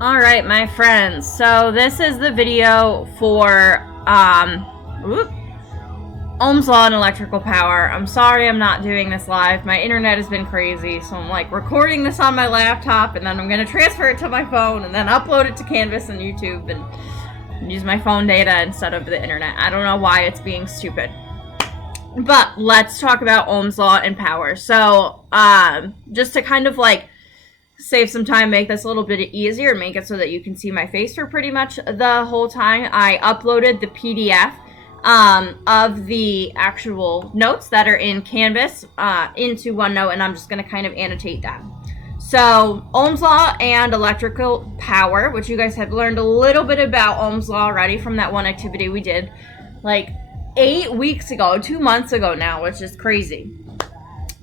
All right, my friends. So this is the video for Ohm's Law and electrical power. I'm sorry I'm not doing this live. My internet has been crazy, so I'm like recording this on my laptop, and then I'm going to transfer it to my phone, and then upload it to Canvas and YouTube, and use my phone data instead of the internet. I don't know why it's being stupid. But let's talk about Ohm's Law and power. So just to kind of like save some time, make this a little bit easier, make it so that you can see my face for pretty much the whole time, I uploaded the PDF of the actual notes that are in Canvas into OneNote, and I'm just going to kind of annotate that. So Ohm's Law and electrical power, which you guys have learned a little bit about Ohm's Law already from that one activity we did like 8 weeks ago, 2 months ago now, which is crazy.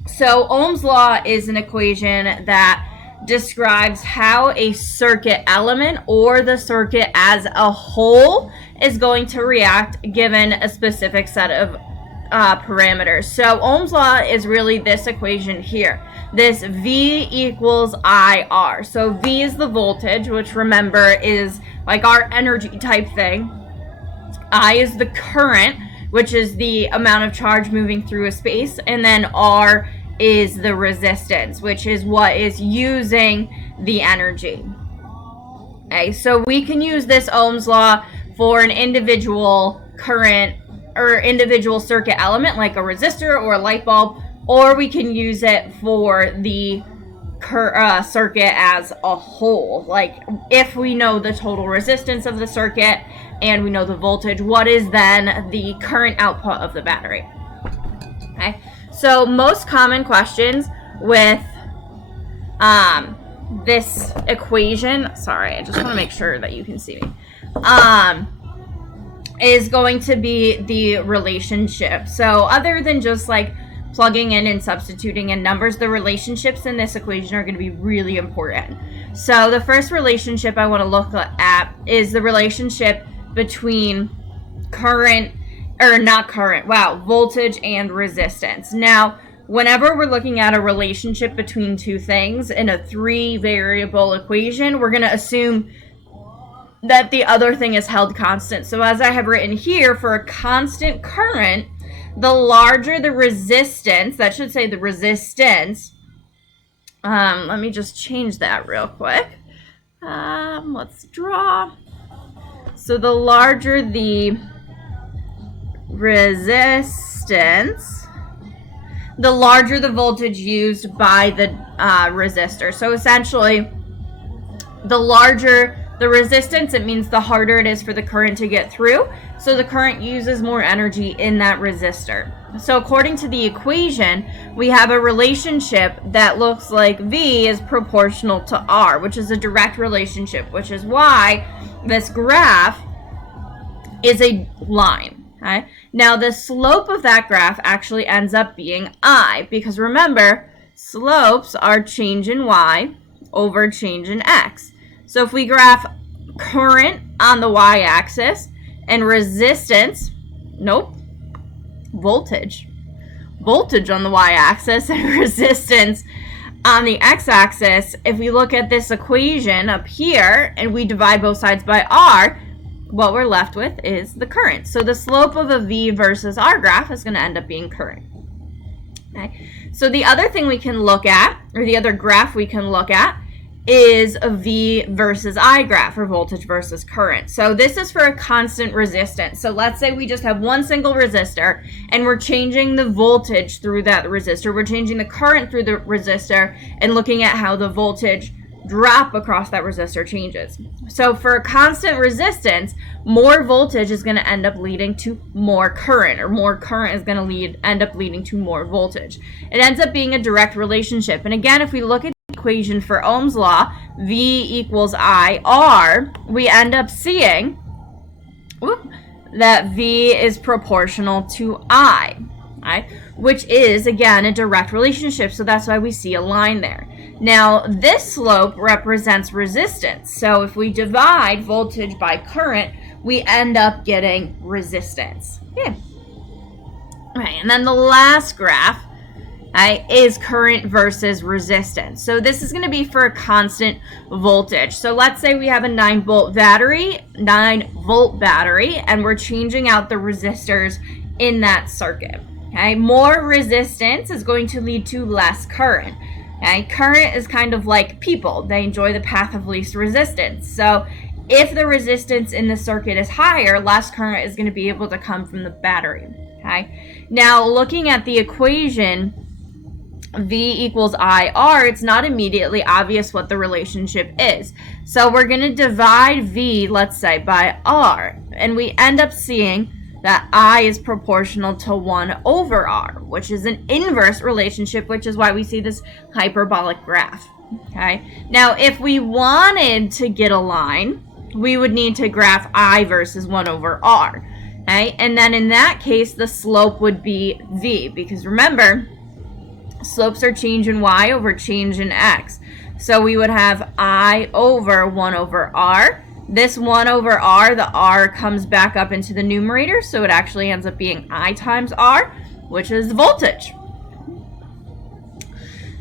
So Ohm's Law is an equation that describes how a circuit element or the circuit as a whole is going to react given a specific set of parameters. So Ohm's Law is really this equation here. This V equals IR. So V is the voltage, which remember is like our energy type thing. I is the current, which is the amount of charge moving through a space. And then R is the resistance, which is what is using the energy. Okay, so we can use this Ohm's Law for an individual current or individual circuit element like a resistor or a light bulb, or we can use it for the circuit as a whole. Like if we know the total resistance of the circuit and we know the voltage, what is then the current output of the battery? Okay. So most common questions with this equation, sorry, I just want to make sure that you can see me, is going to be the relationship. So other than just like plugging in and substituting in numbers, the relationships in this equation are going to be really important. So the first relationship I want to look at is the relationship between voltage and resistance. Now, whenever we're looking at a relationship between two things in a 3-variable equation, we're going to assume that the other thing is held constant. So as I have written here, for a constant current, the larger the resistance, that should say the resistance, let me just change that real quick. Let's draw. So the larger the resistance, the larger the voltage used by the resistor. So essentially, the larger the resistance, it means the harder it is for the current to get through. So the current uses more energy in that resistor. So according to the equation, we have a relationship that looks like V is proportional to R, which is a direct relationship, which is why this graph is a line. Okay? Now the slope of that graph actually ends up being I, because remember, slopes are change in Y over change in X. So if we graph current on the y-axis and resistance, voltage on the y-axis and resistance on the x-axis, if we look at this equation up here and we divide both sides by R, what we're left with is the current. So the slope of a V versus R graph is going to end up being current. Okay. So the other thing we can look at, or the other graph we can look at, is a V versus I graph, or voltage versus current. So this is for a constant resistance. So let's say we just have one single resistor and we're changing the voltage through that resistor. We're changing the current through the resistor and looking at how the voltage drop across that resistor changes. So for a constant resistance, more voltage is going to end up leading to more current, or more current is going to end up leading to more voltage. It ends up being a direct relationship. And again, if we look at equation for Ohm's Law, V equals IR, we end up seeing that V is proportional to I, right? Which is, again, a direct relationship, so that's why we see a line there. Now, this slope represents resistance, so if we divide voltage by current, we end up getting resistance. Yeah. Right, and then the last graph is current versus resistance. So this is going to be for a constant voltage. So let's say we have a 9-volt battery, and we're changing out the resistors in that circuit. Okay, more resistance is going to lead to less current. Okay, current is kind of like people. They enjoy the path of least resistance. So if the resistance in the circuit is higher, less current is going to be able to come from the battery. Okay, now looking at the equation V equals IR, it's not immediately obvious what the relationship is. So we're going to divide V, let's say, by R, and we end up seeing that I is proportional to 1 over R, which is an inverse relationship, which is why we see this hyperbolic graph. Okay. Now, if we wanted to get a line, we would need to graph I versus 1 over R. Okay. And then in that case, the slope would be V, because remember, slopes are change in Y over change in X. So we would have I over 1 over R. This 1 over R, the R comes back up into the numerator, so it actually ends up being I times R, which is the voltage.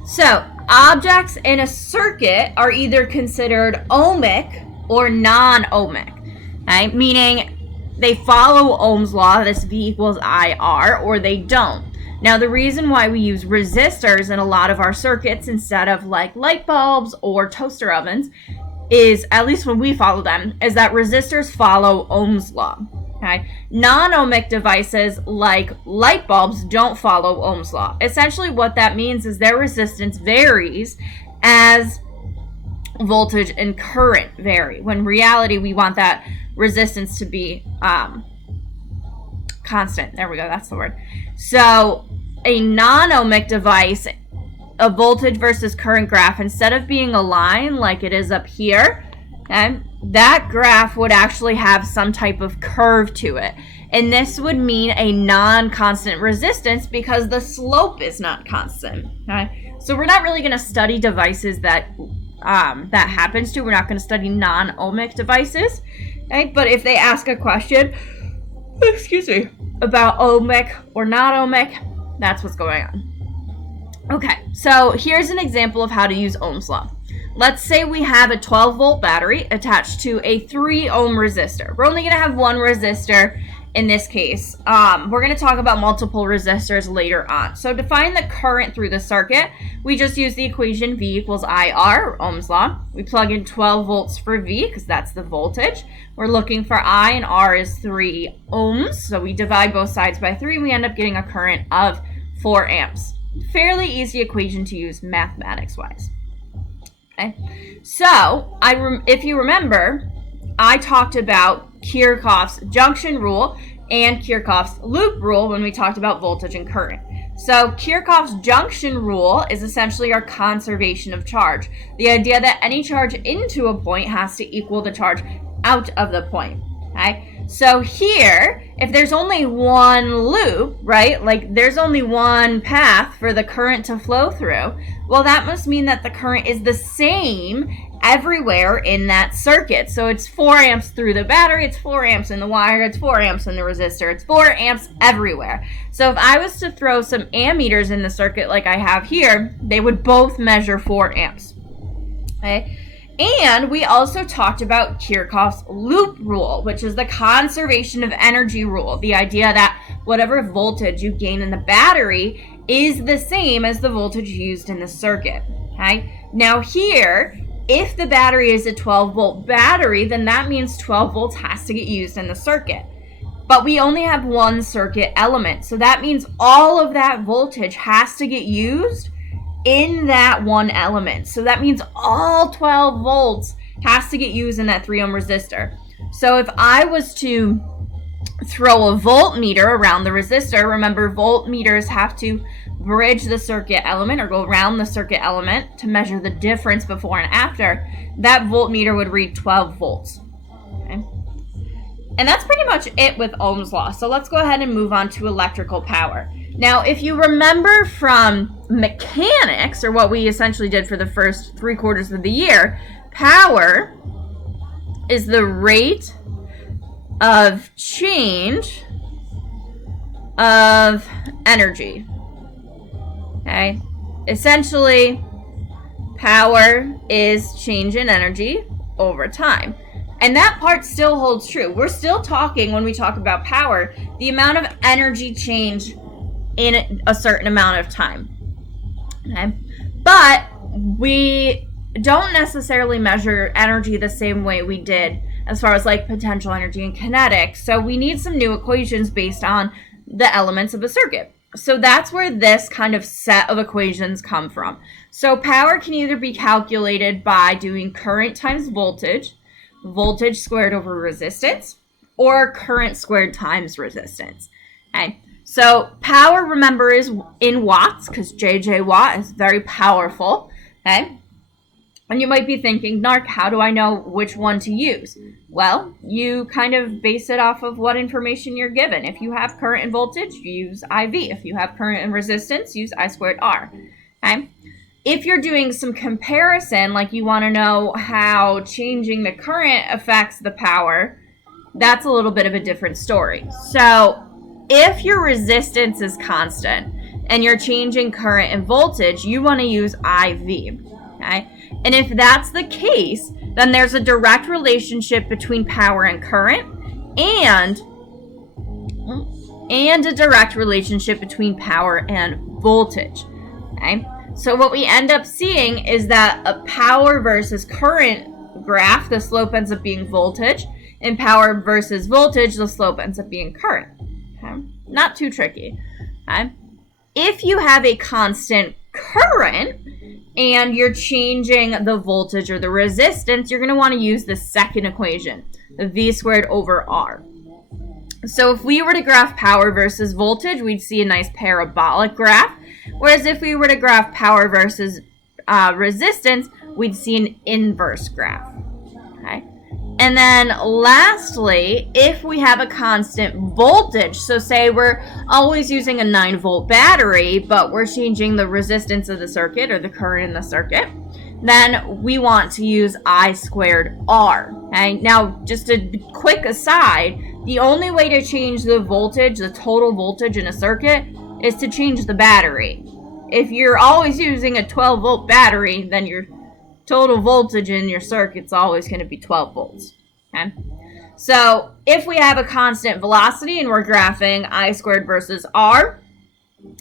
So, objects in a circuit are either considered ohmic or non-ohmic, okay? Meaning they follow Ohm's law, this V equals IR, or they don't. Now, the reason why we use resistors in a lot of our circuits instead of like light bulbs or toaster ovens is, at least when we follow them, is that resistors follow Ohm's law. Okay? Non-ohmic devices like light bulbs don't follow Ohm's law. Essentially what that means is their resistance varies as voltage and current vary. When in reality we want that resistance to be constant. There we go, that's the word. So a non-ohmic device, a voltage versus current graph, instead of being a line like it is up here, okay, that graph would actually have some type of curve to it. And this would mean a non-constant resistance because the slope is not constant. Okay? So we're not really going to study devices that that happens to. We're not going to study non-ohmic devices. Okay? But if they ask a question, about ohmic or not ohmic, that's what's going on. Okay, so here's an example of how to use Ohm's law. Let's say we have a 12-volt battery attached to a 3 ohm resistor. We're only going to have one resistor in this case. We're going to talk about multiple resistors later on. So to find the current through the circuit, we just use the equation V equals IR, or Ohm's law. We plug in 12 volts for V because that's the voltage. We're looking for I, and R is 3 ohms. So we divide both sides by 3, and we end up getting a current of 4 amps. Fairly easy equation to use mathematics-wise. Okay, so if you remember, I talked about Kirchhoff's junction rule and Kirchhoff's loop rule when we talked about voltage and current. So Kirchhoff's junction rule is essentially our conservation of charge. The idea that any charge into a point has to equal the charge out of the point. Okay? So here, if there's only one loop, right, like there's only one path for the current to flow through, well, that must mean that the current is the same everywhere in that circuit. So it's 4 amps through the battery, it's 4 amps in the wire, it's 4 amps in the resistor, it's 4 amps everywhere. So if I was to throw some ammeters in the circuit like I have here, they would both measure 4 amps. Okay? And we also talked about Kirchhoff's loop rule, which is the conservation of energy rule. The idea that whatever voltage you gain in the battery is the same as the voltage used in the circuit. Okay? Now here, if the battery is a 12-volt battery, then that means 12 volts has to get used in the circuit. But we only have one circuit element, so that means all of that voltage has to get used in that one element. So that means all 12 volts has to get used in that 3 ohm resistor. So if I was to throw a voltmeter around the resistor, remember voltmeters have to bridge the circuit element or go around the circuit element to measure the difference before and after, that voltmeter would read 12 volts. Okay? And that's pretty much it with Ohm's law. So let's go ahead and move on to electrical power. Now, if you remember from mechanics, or what we essentially did for the first 3 quarters of the year, power is the rate of change of energy. Okay? Essentially, power is change in energy over time. And that part still holds true. We're still talking, when we talk about power, the amount of energy change in a certain amount of time. Okay? But we don't necessarily measure energy the same way we did as far as like potential energy and kinetics. So we need some new equations based on the elements of a circuit. So that's where this kind of set of equations come from. So power can either be calculated by doing current times voltage, voltage squared over resistance, or current squared times resistance. Okay? So power, remember, is in watts, because JJ watt is very powerful. Okay? And you might be thinking, Narc, how do I know which one to use? Well, you kind of base it off of what information you're given. If you have current and voltage, use IV. If you have current and resistance, use I squared R. Okay? If you're doing some comparison, like you want to know how changing the current affects the power, that's a little bit of a different story. So if your resistance is constant and you're changing current and voltage, you want to use IV. Okay? And if that's the case, then there's a direct relationship between power and current and a direct relationship between power and voltage. Okay? So what we end up seeing is that a power versus current graph, the slope ends up being voltage, and power versus voltage, the slope ends up being current. Okay? Not too tricky. Okay? If you have a constant current and you're changing the voltage or the resistance, you're going to want to use the second equation, the V squared over R. So if we were to graph power versus voltage, we'd see a nice parabolic graph. Whereas if we were to graph power versus resistance, we'd see an inverse graph. Okay? And then lastly, if we have a constant voltage, so say we're always using a 9-volt battery, but we're changing the resistance of the circuit or the current in the circuit, then we want to use I squared R. Okay? Now, just a quick aside, the only way to change the voltage, the total voltage in a circuit, is to change the battery. If you're always using a 12-volt battery, then your total voltage in your circuit's always going to be 12 volts. Okay? So if we have a constant velocity and we're graphing I squared versus R,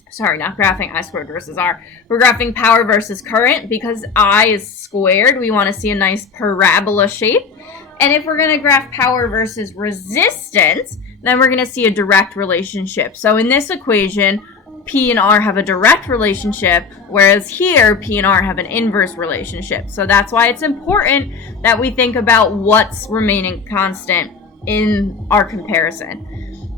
sorry, not graphing I squared versus R, we're graphing power versus current. Because I is squared, we want to see a nice parabola shape. And if we're going to graph power versus resistance, then we're going to see a direct relationship. So in this equation, P and R have a direct relationship, whereas here, P and R have an inverse relationship. So that's why it's important that we think about what's remaining constant in our comparison.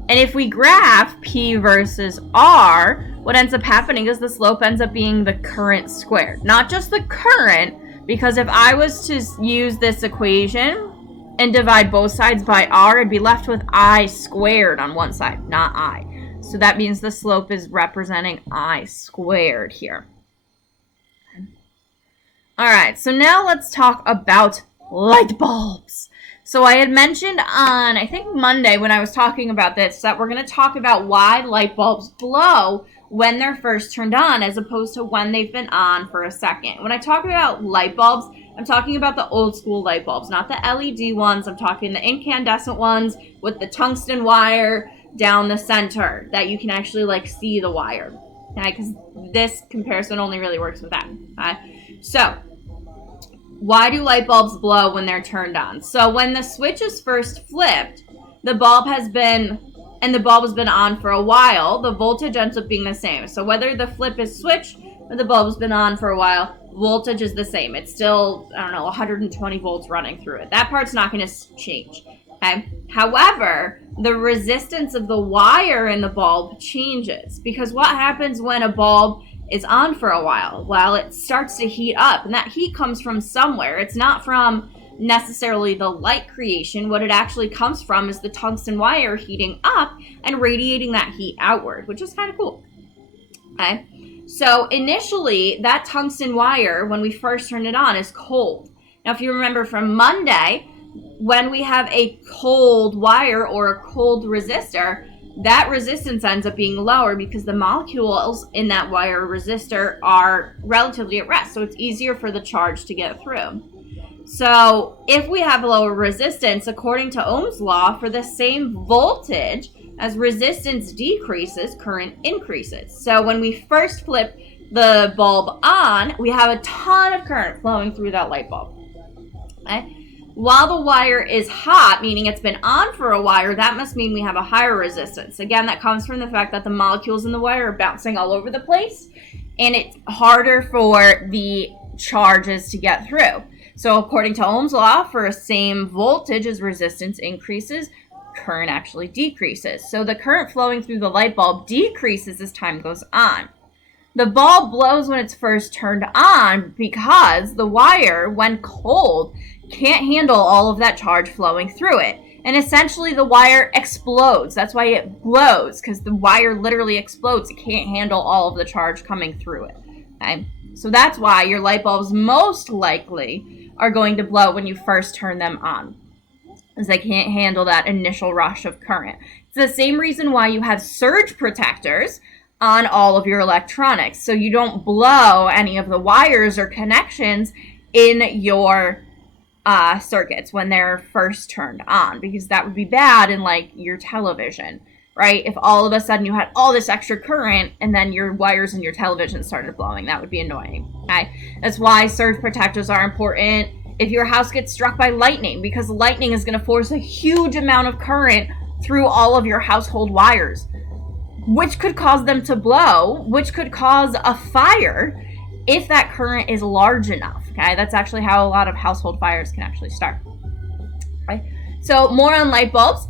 And if we graph P versus R, what ends up happening is the slope ends up being the current squared. Not just the current, because if I was to use this equation and divide both sides by R, I'd be left with I squared on one side, not I. So that means the slope is representing I squared here. All right, so now let's talk about light bulbs. So I had mentioned on, I think Monday when I was talking about this, that we're going to talk about why light bulbs glow when they're first turned on as opposed to when they've been on for a second. When I talk about light bulbs, I'm talking about the old school light bulbs, not the LED ones. I'm talking the incandescent ones with the tungsten wire down the center that you can actually like see the wire. Okay, because this comparison only really works with that. Okay? So why do light bulbs glow when they're turned on? So when the switch is first flipped, the bulb has been on for a while, the voltage ends up being the same. So whether the flip is switched or the bulb has been on for a while, voltage is the same. It's still, 120 volts running through it. That part's not going to change. Okay? However, the resistance of the wire in the bulb changes, because what happens when a bulb is on for a while? Well, it starts to heat up, and that heat comes from somewhere. It's not from necessarily the light creation. What it actually comes from is the tungsten wire heating up and radiating that heat outward, which is kind of cool. Okay? So initially, that tungsten wire, when we first turn it on, is cold. Now, if you remember from Monday, when we have a cold wire or a cold resistor, that resistance ends up being lower because the molecules in that wire resistor are relatively at rest, so it's easier for the charge to get through. So if we have lower resistance, according to Ohm's law, for the same voltage, as resistance decreases, current increases. So when we first flip the bulb on, we have a ton of current flowing through that light bulb. Okay? While the wire is hot, meaning it's been on for a while, that must mean we have a higher resistance. Again, that comes from the fact that the molecules in the wire are bouncing all over the place, and it's harder for the charges to get through. So according to Ohm's law, for a same voltage as resistance increases, current actually decreases. So the current flowing through the light bulb decreases as time goes on. The bulb blows when it's first turned on because the wire, when cold, can't handle all of that charge flowing through it. And essentially the wire explodes. That's why it blows, because the wire literally explodes. It can't handle all of the charge coming through it. Okay? So that's why your light bulbs most likely are going to blow when you first turn them on, because they can't handle that initial rush of current. It's the same reason why you have surge protectors on all of your electronics, so you don't blow any of the wires or connections in your circuits when they're first turned on, because that would be bad in like your television, right? If all of a sudden you had all this extra current and then your wires in your television started blowing, that would be annoying. Okay, that's why surge protectors are important if your house gets struck by lightning, because lightning is going to force a huge amount of current through all of your household wires, which could cause them to blow, which could cause a fire if that current is large enough. Okay, that's actually how a lot of household fires can actually start. Right? So more on light bulbs.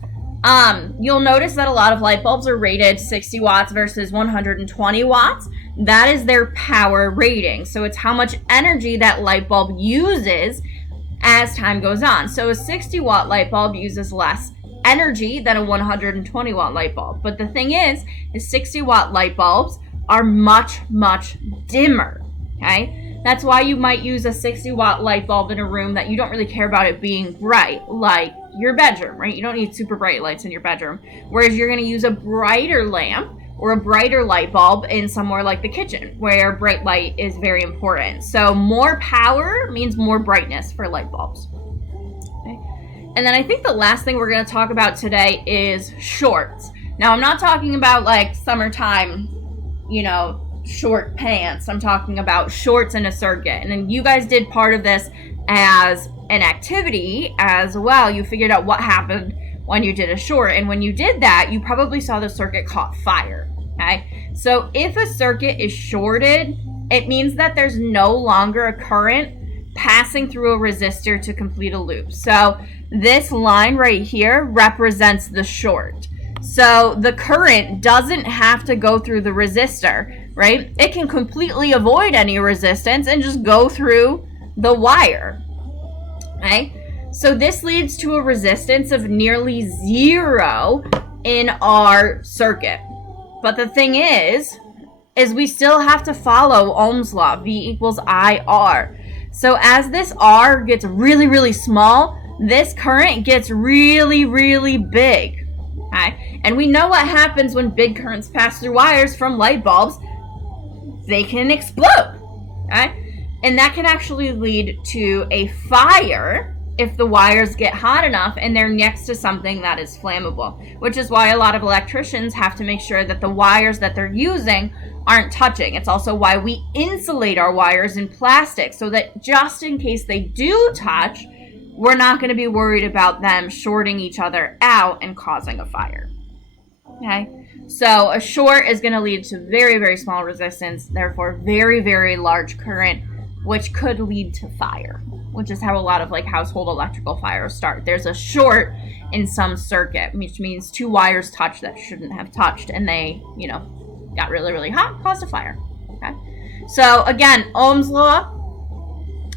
You'll notice that a lot of light bulbs are rated 60 watts versus 120 watts. That is their power rating. So it's how much energy that light bulb uses as time goes on. So a 60 watt light bulb uses less energy than a 120 watt light bulb. But the thing is 60 watt light bulbs are much, much dimmer. Okay? That's why you might use a 60 watt light bulb in a room that you don't really care about it being bright, like your bedroom, right? You don't need super bright lights in your bedroom. Whereas you're going to use a brighter lamp or a brighter light bulb in somewhere like the kitchen, where bright light is very important. So more power means more brightness for light bulbs. Okay? And then I think the last thing we're going to talk about today is shorts. Now, I'm not talking about like summertime, short pants. I'm talking about shorts in a circuit. And then you guys did part of this as an activity as well. You figured out what happened when you did a short. And when you did that, you probably saw the circuit caught fire. Okay? So if a circuit is shorted, it means that there's no longer a current passing through a resistor to complete a loop. So this line right here represents the short. So the current doesn't have to go through the resistor, right? It can completely avoid any resistance and just go through the wire, okay? So this leads to a resistance of nearly zero in our circuit. But the thing is we still have to follow Ohm's law, V equals IR. So as this R gets really, really small, this current gets really, really big. Okay? And we know what happens when big currents pass through wires from light bulbs. They can explode. Okay? And that can actually lead to a fire if the wires get hot enough and they're next to something that is flammable, which is why a lot of electricians have to make sure that the wires that they're using aren't touching. It's also why we insulate our wires in plastic, so that just in case they do touch, we're not going to be worried about them shorting each other out and causing a fire. Okay? So a short is going to lead to very, very small resistance, therefore very, very large current, which could lead to fire, which is how a lot of like household electrical fires start. There's a short in some circuit, which means two wires touch that shouldn't have touched, and they, got really, really hot, caused a fire. Okay? So again, Ohm's law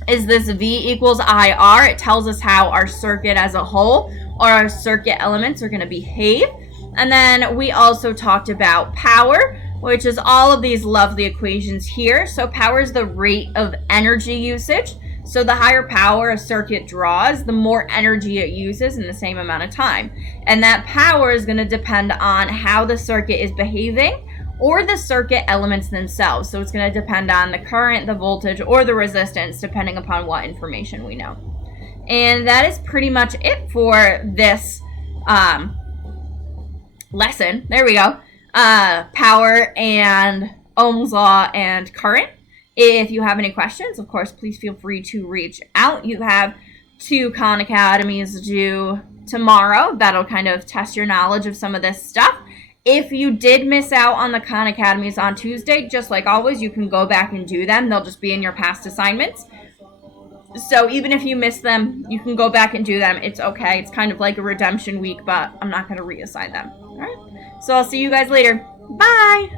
is this V equals IR. It tells us how our circuit as a whole or our circuit elements are going to behave. And then we also talked about power, which is all of these lovely equations here. So power is the rate of energy usage. So the higher power a circuit draws, the more energy it uses in the same amount of time. And that power is going to depend on how the circuit is behaving or the circuit elements themselves. So it's going to depend on the current, the voltage, or the resistance, depending upon what information we know. And that is pretty much it for this lesson. There we go. Power and Ohm's law and current. If you have any questions, of course, please feel free to reach out. You have 2 Khan Academies due tomorrow. That'll kind of test your knowledge of some of this stuff. If you did miss out on the Khan Academies on Tuesday, just like always, you can go back and do them. They'll just be in your past assignments. So even if you miss them, you can go back and do them. It's okay. It's kind of like a redemption week, but I'm not going to reassign them. All right? So I'll see you guys later. Bye!